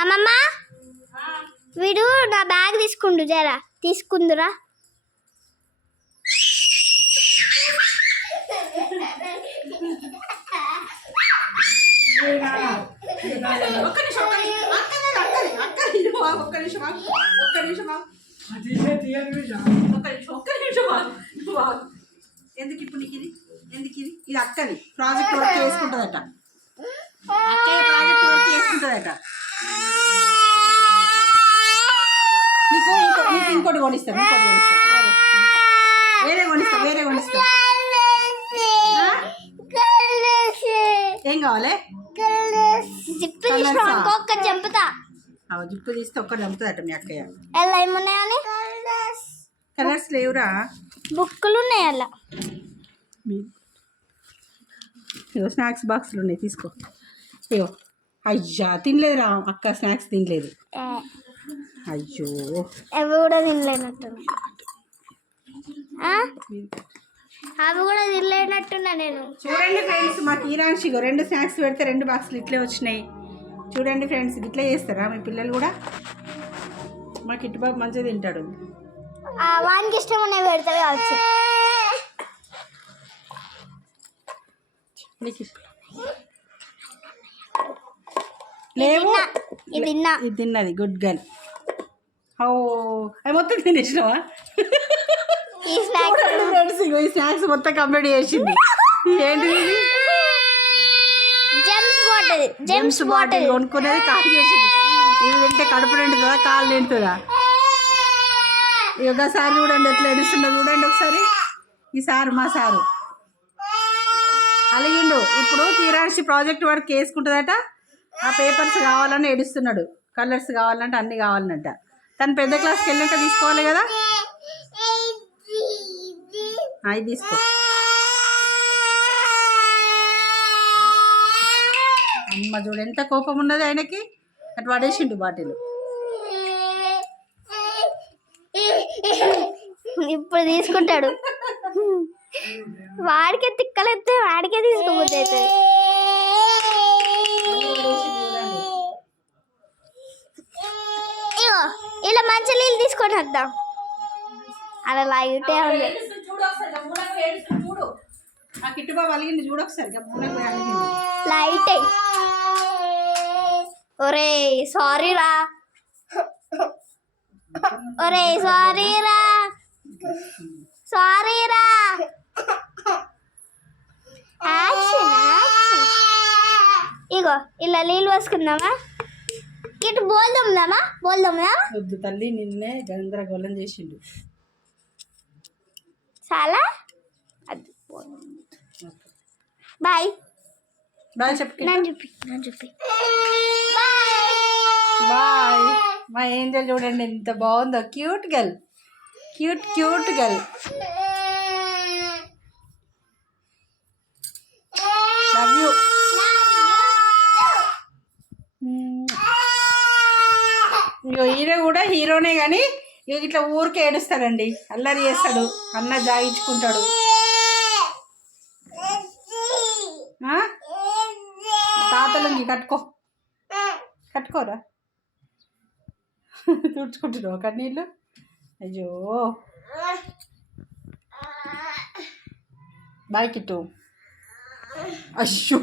అమ్మమ్మ? వీడు నా బ్యాగ్ తీసుకుండు జరా. తీసుకుందురా. ఒక్క నిమిషం ఒక్క నిమిషం. ఒక్క నిమిషం. ఒక్క నిమిషం. ఎందుకు ఇప్పుడు నీకు ఇది? ఎందుకు ఇది? ఇది అక్కది. ప్రాజెక్ట్ వర్క్ చేసుకుంటుందట అక్కయ్య ప్రాజెక్ట్ వర్క్ చేసుకుంటుందట నీకు ఇంకో నీకు ఇంకోటి కొనిస్తాం ఇంకోటి కొనిస్తాం వేరే కొనిస్తాం వేరే కొనిస్తాం? ఏం కావాలి? జిప్పు తీసుకో ఇంకొక చంపుతా. జుట్టు తీస్తే ఒక్కటి చంపుతుందట మీ అక్కయ్య. ఎలా ఏమున్నాయని కలర్స్ లేవురా? బుక్కులు ఉన్నాయి అలా ఇగో స్నాక్స్ బాక్స్లు ఉన్నాయి తీసుకో. ఇగో. అయ్యా తినలేదురా అక్క స్నాక్స్ తినలేదు. అయ్యో. అవి కూడా తినలేనట్టు అవి కూడా తినలేనట్టున్నా నేను. చూడండి ఫ్రెండ్స్ మా తీరాంశి రెండు స్నాక్స్ పెడితే రెండు బాక్సులు ఇట్లే వచ్చినాయి. చూడండి ఫ్రెండ్స్ ఇట్లా చేస్తారా మీ పిల్లలు కూడా? మా కిట్టుబాబు మంచిగా తింటాడు. వానికి ఇష్టం ఉన్నాయి పెడతావి కావచ్చు. నీకు. లేవు ఇది తిన్నా ఇది తిన్నది గుడ్ గర్ల్ ఓ అవి మొత్తం తినేసినావా? ఈ స్నాక్స్ ఈ స్నాక్స్ మొత్తం కంప్లీట్ చేసింది. ఏంటిది ఇది? జెమ్స్ బాటిల్ జెమ్స్ బాటిల్ కొనుక్కునేది కాల్ చేసింది. ఇది తింటే కడుపు నిండుతుందా కాళ్ళు నిండుతుందా? ఒకసారి చూడండి ఎట్లా ఏడుస్తుందో చూడండి ఒకసారి. ఈ సారు మా సారు. అలిగిండు ఇప్పుడు తీరాల్సి ప్రాజెక్ట్ వర్క్ వేసుకుంటుందట. ఆ పేపర్స్ కావాలని ఏడుస్తున్నాడు. కలర్స్ కావాలంటే అన్నీ కావాలంట. తను పెద్ద క్లాస్కి వెళ్ళాక తీసుకోవాలి కదా? అవి తీసుకో. అమ్మ చూడు ఎంత కోపం ఉన్నది ఆయనకి. అటు పడేసిండు బాటిల్. ఇప్పుడు తీసుకుంటాడు. వాడికే తిక్కలెత్తే వాడికే తీసుకోబోతుంది ఇలా మంచి నీళ్ళు తీసుకొని వద్దాం. అలా లాగితే ఉంది. లైట్. ఒరే సారీ రా. ఒరే సారీ రా. సారీ రా. యాక్షన్ ఇగో ఇలా నీళ్ళు పోసుకుందామా? ఇటు బోల్దాందామా బోల్దాందా వద్దు తల్లి నిన్నే గందరగోళం చేసిండు. చాలా? అది బాయ్. బాయ్ చెప్పు. నన్ను చూపి నన్ను చూపి బాయ్. మా ఏంజల్ చూడండి ఎంత బాగుందో. Cute girl. Cute cute girl love you ego hero కూడా హీరోనే కానీ ఇక ఇట్లా ఊరికే ఏడుస్తాడండి. అల్లరి చేస్తాడు. అన్న జాగించుకుంటాడు. ఆ? తాతలుంగి కట్టుకో. కట్టుకోరా? తుడుచుకుంటున్నావు కన్నీళ్ళు? అయ్యో. బాయ్ కిట్టు. అయ్యో.